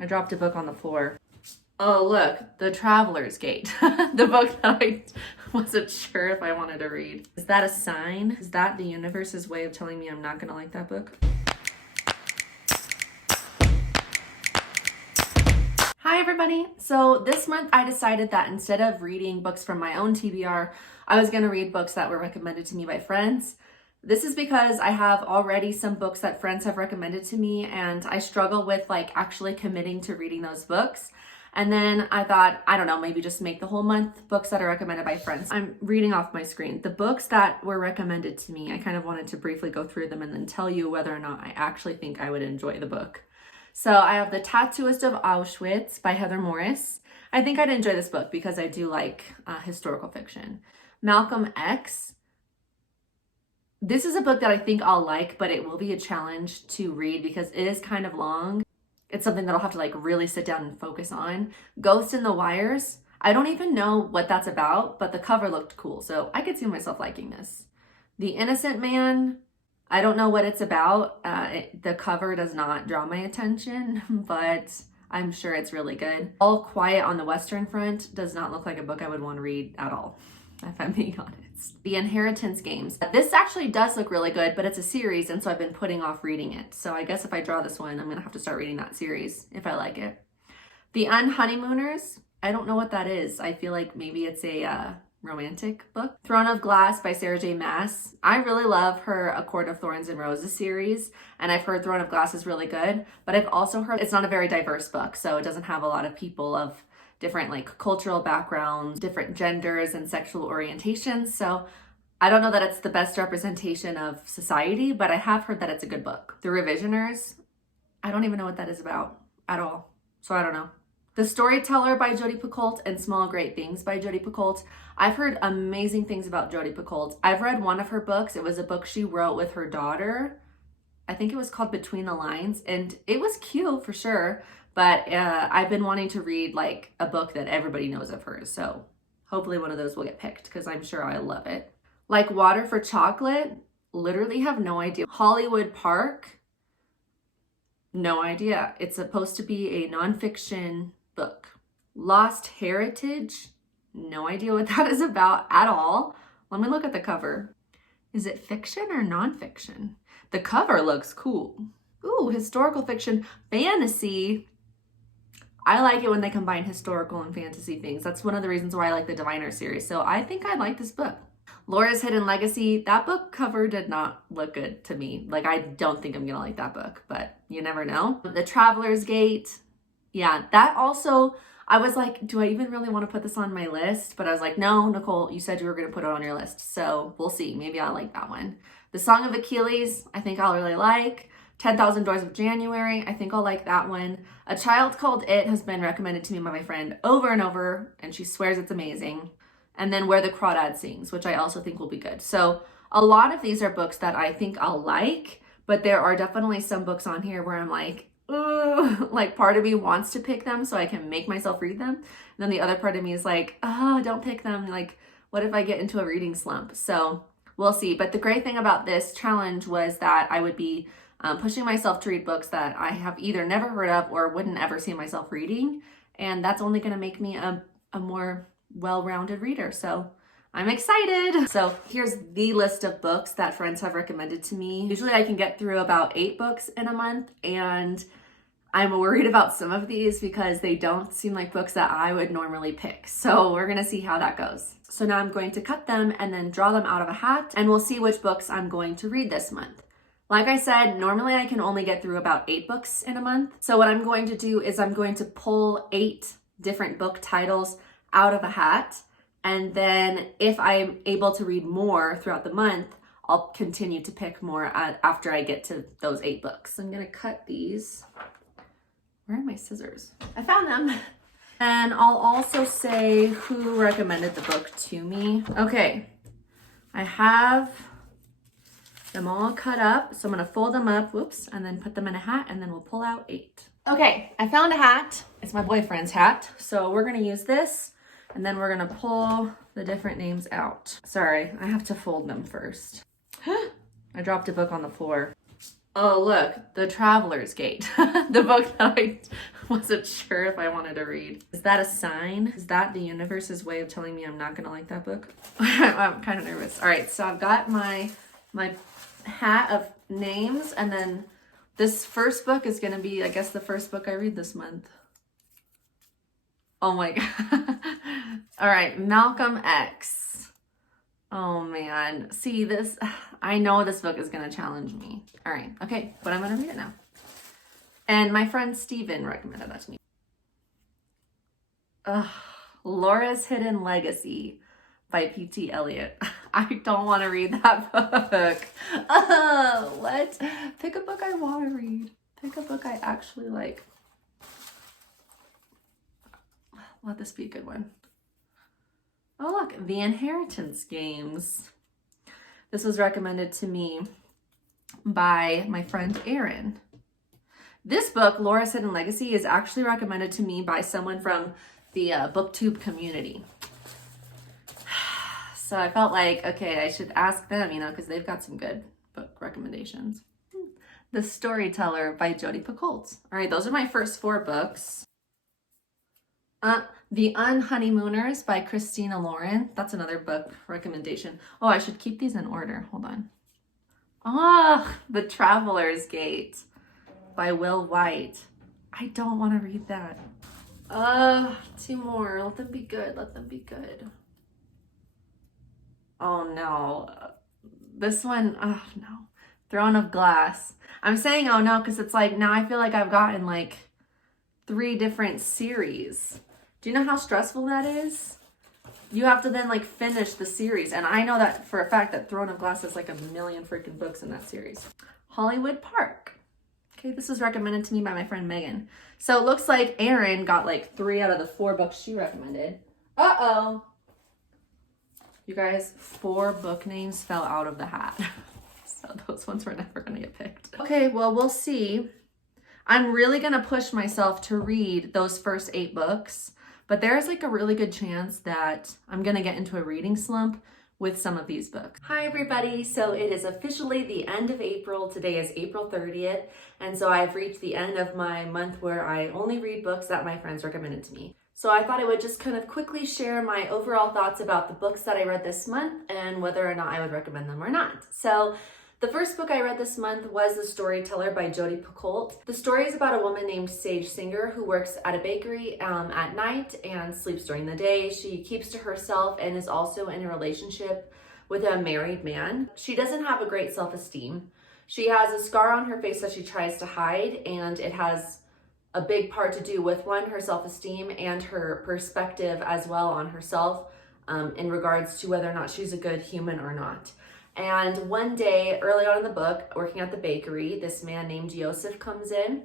I dropped a book on the floor. Oh, look, The Traveler's Gate. The book that I wasn't sure if I wanted to read. Is that a sign? Is that the universe's way of telling me I'm not gonna like that book? Hi everybody. So this month I decided that instead of reading books from my own TBR, I was gonna read books that were recommended to me by friends. This is because I have already some books that friends have recommended to me and I struggle with actually committing to reading those books. And then I thought, I don't know, maybe just make the whole month books that are recommended by friends. I'm reading off my screen. The books that were recommended to me, I kind of wanted to briefly go through them and then tell you whether or not I actually think I would enjoy the book. So I have The Tattooist of Auschwitz by Heather Morris. I think I'd enjoy this book because I do like historical fiction. Malcolm X. This is a book that I think I'll like, but it will be a challenge to read because it is kind of long. It's something that I'll have to really sit down and focus on. Ghost in the Wires. I don't even know what that's about, but the cover looked cool, so I could see myself liking this. The Innocent Man. I don't know what it's about. The cover does not draw my attention, but I'm sure it's really good. All Quiet on the Western Front does not look like a book I would want to read at all, if I'm being honest. The Inheritance Games. This actually does look really good, but it's a series, and so I've been putting off reading it. So I guess if I draw this one, I'm gonna have to start reading that series if I like it. The Unhoneymooners. I don't know what that is. I feel like maybe it's a romantic book. Throne of Glass by Sarah J. Maas. I really love her A Court of Thorns and Roses series, and I've heard Throne of Glass is really good, but I've also heard it's not a very diverse book, so it doesn't have a lot of people of different cultural backgrounds, different genders and sexual orientations. So I don't know that it's the best representation of society, but I have heard that it's a good book. The Revisioners. I don't even know what that is about at all, so I don't know. The Storyteller by Jodi Picoult and Small Great Things by Jodi Picoult. I've heard amazing things about Jodi Picoult. I've read one of her books. It was a book she wrote with her daughter. I think it was called Between the Lines, and it was cute for sure, but I've been wanting to read a book that everybody knows of hers, so hopefully one of those will get picked because I'm sure I love it. Like Water for Chocolate, literally have no idea. Hollywood Park, no idea. It's supposed to be a nonfiction book. Lost Heritage, no idea what that is about at all. Let me look at the cover. Is it fiction or nonfiction? The cover looks cool. Ooh, historical fiction, fantasy. I like it when they combine historical and fantasy things. That's one of the reasons why I like the Diviner series. So I think I'd like this book. Laura's Hidden Legacy. That book cover did not look good to me. I don't think I'm gonna like that book, but you never know. The Traveler's Gate. Yeah, that also, I was like, do I even really want to put this on my list? But I was like, no, Nicole, you said you were going to put it on your list. So we'll see. Maybe I'll like that one. The Song of Achilles, I think I'll really like. 10,000 Doors of January, I think I'll like that one. A Child Called It has been recommended to me by my friend over and over, and she swears it's amazing. And then Where the Crawdad Sings, which I also think will be good. So a lot of these are books that I think I'll like, but there are definitely some books on here where I'm like, ooh, part of me wants to pick them so I can make myself read them. And then the other part of me is like, oh, don't pick them. What if I get into a reading slump? So we'll see. But the great thing about this challenge was that I would be pushing myself to read books that I have either never heard of or wouldn't ever see myself reading. And that's only going to make me a more well-rounded reader. So I'm excited. So here's the list of books that friends have recommended to me. Usually I can get through about 8 books in a month, and I'm worried about some of these because they don't seem like books that I would normally pick. So we're gonna see how that goes. So now I'm going to cut them and then draw them out of a hat, and we'll see which books I'm going to read this month. Like I said, normally I can only get through about 8 books in a month. So what I'm going to do is I'm going to pull 8 different book titles out of a hat. And then if I'm able to read more throughout the month, I'll continue to pick more after I get to those 8 books. I'm gonna cut these. Where are my scissors? I found them. And I'll also say who recommended the book to me. Okay, I have them all cut up. So I'm gonna fold them up, whoops, and then put them in a hat, and then we'll pull out 8. Okay, I found a hat. It's my boyfriend's hat. So we're gonna use this, and then we're gonna pull the different names out. Sorry, I have to fold them first. I dropped a book on the floor. Oh, look, The Traveler's Gate. The book that I wasn't sure if I wanted to read. Is that a sign? Is that the universe's way of telling me I'm not gonna like that book? I'm kind of nervous. All right, so I've got my hat of names, and then this first book is gonna be, I guess, the first book I read this month. Oh my God. All right, Malcolm X. Oh man, see this, I know this book is gonna challenge me. All right, okay, but I'm gonna read it now. And my friend Steven recommended that to me. Laura's Hidden Legacy by P.T. Eliot. I don't want to read that book. What? Pick a book I want to read. Pick a book I actually like. Let this be a good one. Oh, look, The Inheritance Games. This was recommended to me by my friend Erin. This book, Laura's Hidden Legacy, is actually recommended to me by someone from the BookTube community. So I felt like, okay, I should ask them, you know, because they've got some good book recommendations. The Storyteller by Jodi Picoult. All right, those are my first 4 books. The Unhoneymooners by Christina Lauren. That's another book recommendation. Oh, I should keep these in order. Hold on. The Traveler's Gate by Will White. I don't want to read that. 2 more. Let them be good. Let them be good. Oh no. This one, oh no. Throne of Glass. I'm saying oh no because it's like now I feel like I've gotten like 3 different series. Do you know how stressful that is? You have to then like finish the series. And I know that for a fact that Throne of Glass is like a million freaking books in that series. Hollywood Park. Okay, this was recommended to me by my friend Megan. So it looks like Erin got like 3 out of the 4 books she recommended. Uh-oh. You guys, 4 book names fell out of the hat. So those ones were never gonna get picked. Okay, well, we'll see. I'm really gonna push myself to read those first 8 books, but there's like a really good chance that I'm gonna get into a reading slump with some of these books. Hi everybody, so it is officially the end of April. Today is April 30th, and so I've reached the end of my month where I only read books that my friends recommended to me. So I thought I would just kind of quickly share my overall thoughts about the books that I read this month and whether or not I would recommend them or not. So the first book I read this month was The Storyteller by Jodi Picoult. The story is about a woman named Sage Singer who works at a bakery at night and sleeps during the day. She keeps to herself and is also in a relationship with a married man. She doesn't have a great self-esteem. She has a scar on her face that she tries to hide, and it has a big part to do with her self-esteem and her perspective as well on herself in regards to whether or not she's a good human or not. And one day, early on in the book, working at the bakery, this man named Joseph comes in,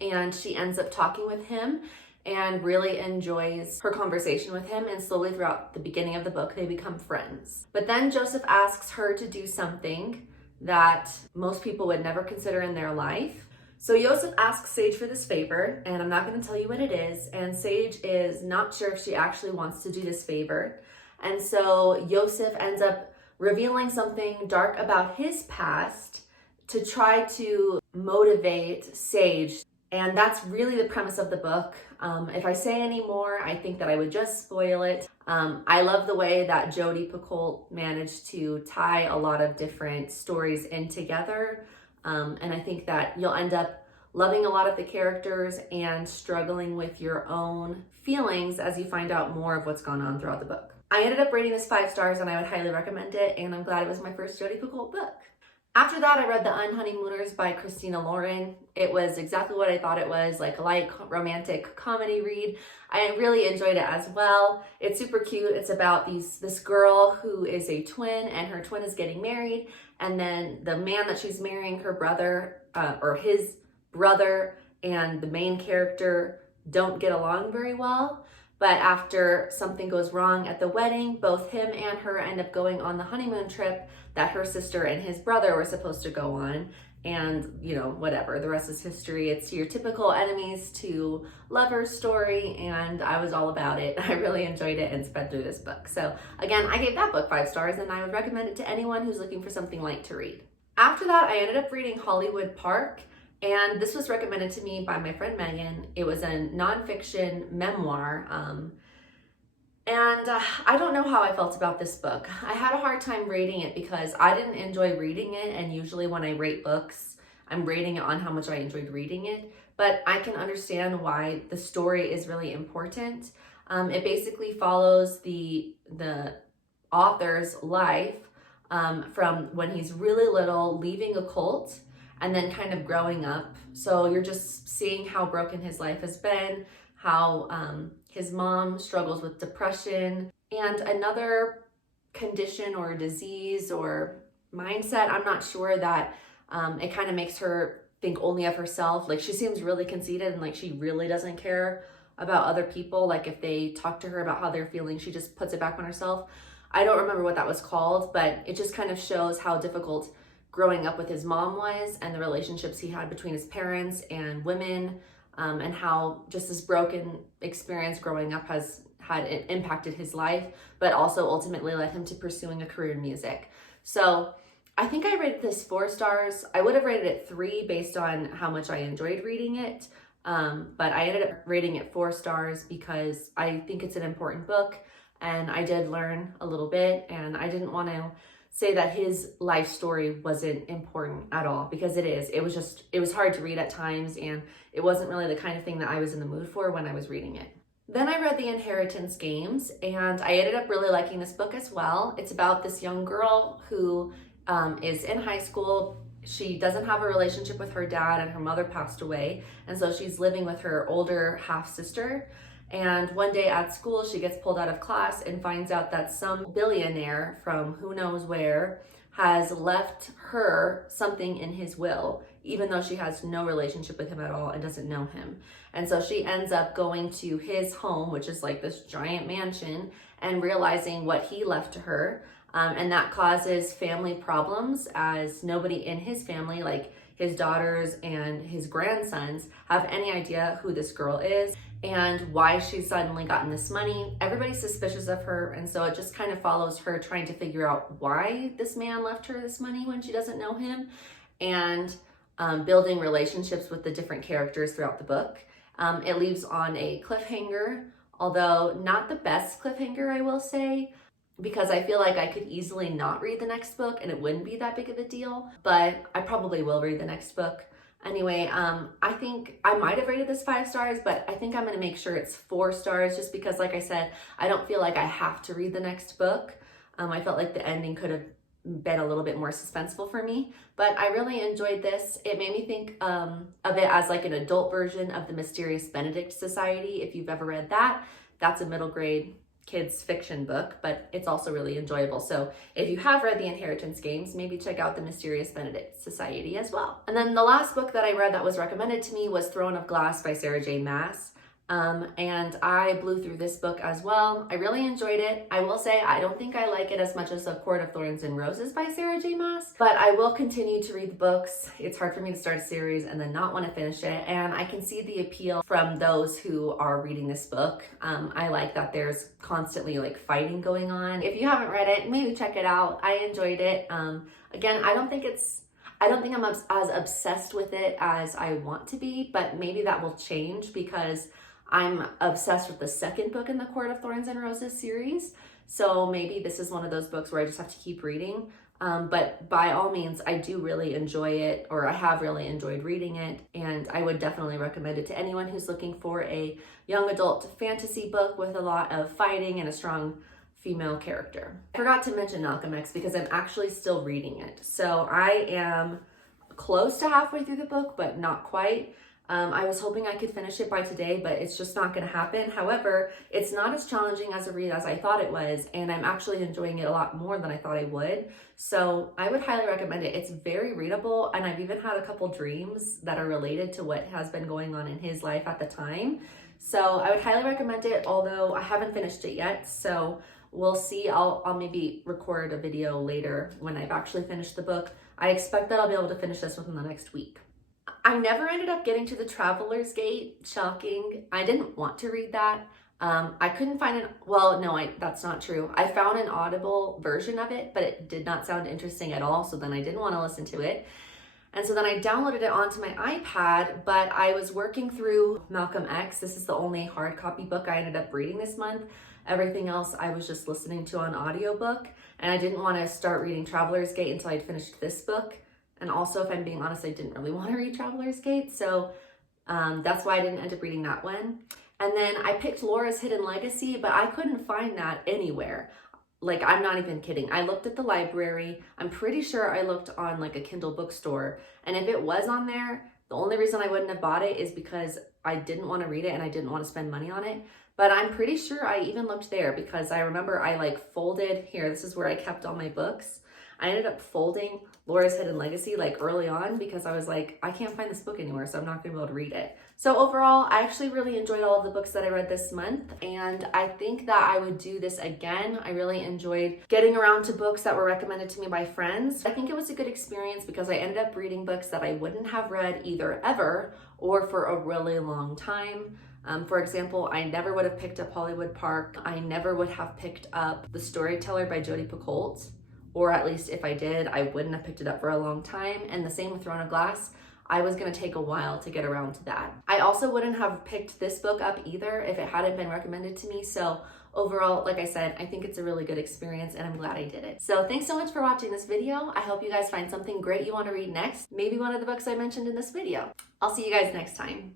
and she ends up talking with him and really enjoys her conversation with him. And slowly throughout the beginning of the book, they become friends. But then Joseph asks her to do something that most people would never consider in their life. So Joseph asks Sage for this favor, and I'm not going to tell you what it is. And Sage is not sure if she actually wants to do this favor. And so Joseph ends up revealing something dark about his past to try to motivate Sage. And that's really the premise of the book. If I say any more, I think that I would just spoil it. I love the way that Jodi Picoult managed to tie a lot of different stories in together. And I think that you'll end up loving a lot of the characters and struggling with your own feelings as you find out more of what's gone on throughout the book. I ended up rating this 5 stars, and I would highly recommend it, and I'm glad it was my first Jodi Picoult book. After that, I read The Unhoneymooners by Christina Lauren. It was exactly what I thought it was, like a light romantic comedy read. I really enjoyed it as well. It's super cute. It's about this girl who is a twin, and her twin is getting married, and then the man that she's marrying, her brother, or his brother, and the main character don't get along very well. But after something goes wrong at the wedding, both him and her end up going on the honeymoon trip that her sister and his brother were supposed to go on. And, you know, whatever, the rest is history. It's your typical enemies to lovers story, and I was all about it. I really enjoyed it and sped through this book. So again, I gave that book 5 stars, and I would recommend it to anyone who's looking for something light to read. After that, I ended up reading Hollywood Park. And this was recommended to me by my friend Megan. It was a nonfiction memoir. I don't know how I felt about this book. I had a hard time rating it because I didn't enjoy reading it. And usually when I rate books, I'm rating it on how much I enjoyed reading it. But I can understand why the story is really important. It basically follows the author's life from when he's really little, leaving a cult, and then kind of growing up. So you're just seeing how broken his life has been, how his mom struggles with depression and another condition or disease or mindset. I'm not sure that it kind of makes her think only of herself. Like, she seems really conceited and like she really doesn't care about other people. Like, if they talk to her about how they're feeling, she just puts it back on herself. I don't remember what that was called, but it just kind of shows how difficult growing up with his mom was and the relationships he had between his parents and women, and how just this broken experience growing up has had it impacted his life, but also ultimately led him to pursuing a career in music. So I think I rated this 4 stars. I would have rated it 3 based on how much I enjoyed reading it. But I ended up rating it 4 stars because I think it's an important book and I did learn a little bit, and I didn't want to say that his life story wasn't important at all, because it is. It was hard to read at times, and it wasn't really the kind of thing that I was in the mood for when I was reading it. Then I read The Inheritance Games, and I ended up really liking this book as well. It's about this young girl who is in high school. She doesn't have a relationship with her dad, and her mother passed away, and so she's living with her older half-sister. And one day at school, she gets pulled out of class and finds out that some billionaire from who knows where has left her something in his will, even though she has no relationship with him at all and doesn't know him. And so she ends up going to his home, which is like this giant mansion, and realizing what he left to her. And that causes family problems, as nobody in his family, like his daughters and his grandsons, have any idea who this girl is and why she's suddenly gotten this money. Everybody's suspicious of her, and so it just kind of follows her trying to figure out why this man left her this money when she doesn't know him, and building relationships with the different characters throughout the book. It leaves on a cliffhanger, although not the best cliffhanger, I will say, because I feel like I could easily not read the next book and it wouldn't be that big of a deal, but I probably will read the next book. Anyway, I think I might have rated this 5 stars, but I think I'm going to make sure it's 4 stars just because, like I said, I don't feel like I have to read the next book. I felt like the ending could have been a little bit more suspenseful for me, but I really enjoyed this. It made me think of it as like an adult version of The Mysterious Benedict Society. If you've ever read that, that's a middle grade kids fiction book, but it's also really enjoyable. So if you have read The Inheritance Games, maybe check out The Mysterious Benedict Society as well. And then the last book that I read that was recommended to me was Throne of Glass by Sarah J. Maas. And I blew through this book as well. I really enjoyed it. I will say I don't think I like it as much as A Court of Thorns and Roses by Sarah J. Maas, but I will continue to read the books. It's hard for me to start a series and then not want to finish it, and I can see the appeal from those who are reading this book. I like that there's constantly like fighting going on. If you haven't read it, maybe check it out. I enjoyed it. Again, I don't think I'm as obsessed with it as I want to be, but maybe that will change because I'm obsessed with the second book in the Court of Thorns and Roses series. So maybe this is one of those books where I just have to keep reading. But by all means, I do really enjoy it, or I have really enjoyed reading it. And I would definitely recommend it to anyone who's looking for a young adult fantasy book with a lot of fighting and a strong female character. I forgot to mention Malcolm X because I'm actually still reading it. So I am close to halfway through the book, but not quite. I was hoping I could finish it by today, but it's just not going to happen. However, it's not as challenging as a read as I thought it was, and I'm actually enjoying it a lot more than I thought I would. So I would highly recommend it. It's very readable, and I've even had a couple dreams that are related to what has been going on in his life at the time. So I would highly recommend it, although I haven't finished it yet. So we'll see. I'll maybe record a video later when I've actually finished the book. I expect that I'll be able to finish this within the next week. I never ended up getting to the Traveler's Gate. Shocking. I didn't want to read that. I couldn't find that's not true. I found an Audible version of it, but it did not sound interesting at all, so then I didn't want to listen to it. And so then I downloaded it onto my iPad, but I was working through Malcolm X. This is the only hard copy book I ended up reading this month. Everything else I was just listening to on audiobook, and I didn't want to start reading Traveler's Gate until I'd finished this book. And also, if I'm being honest, I didn't really want to read Traveler's Gate, so that's why I didn't end up reading that one. And then I picked Laura's Hidden Legacy, but I couldn't find that anywhere. Like, I'm not even kidding. I looked at the library. I'm pretty sure I looked on like a Kindle bookstore. And if it was on there, the only reason I wouldn't have bought it is because I didn't want to read it and I didn't want to spend money on it. But I'm pretty sure I even looked there because I remember I like folded here. This is where I kept all my books. I ended up folding Laura's Hidden Legacy like early on because I was like, I can't find this book anywhere, so I'm not gonna be able to read it. So overall, I actually really enjoyed all of the books that I read this month, and I think that I would do this again. I really enjoyed getting around to books that were recommended to me by friends. I think it was a good experience because I ended up reading books that I wouldn't have read either ever or for a really long time. For example, I never would have picked up Hollywood Park. I never would have picked up The Storyteller by Jodi Picoult. Or at least if I did, I wouldn't have picked it up for a long time. And the same with Throne of Glass. I was gonna take a while to get around to that. I also wouldn't have picked this book up either if it hadn't been recommended to me. So overall, like I said, I think it's a really good experience and I'm glad I did it. So thanks so much for watching this video. I hope you guys find something great you wanna read next. Maybe one of the books I mentioned in this video. I'll see you guys next time.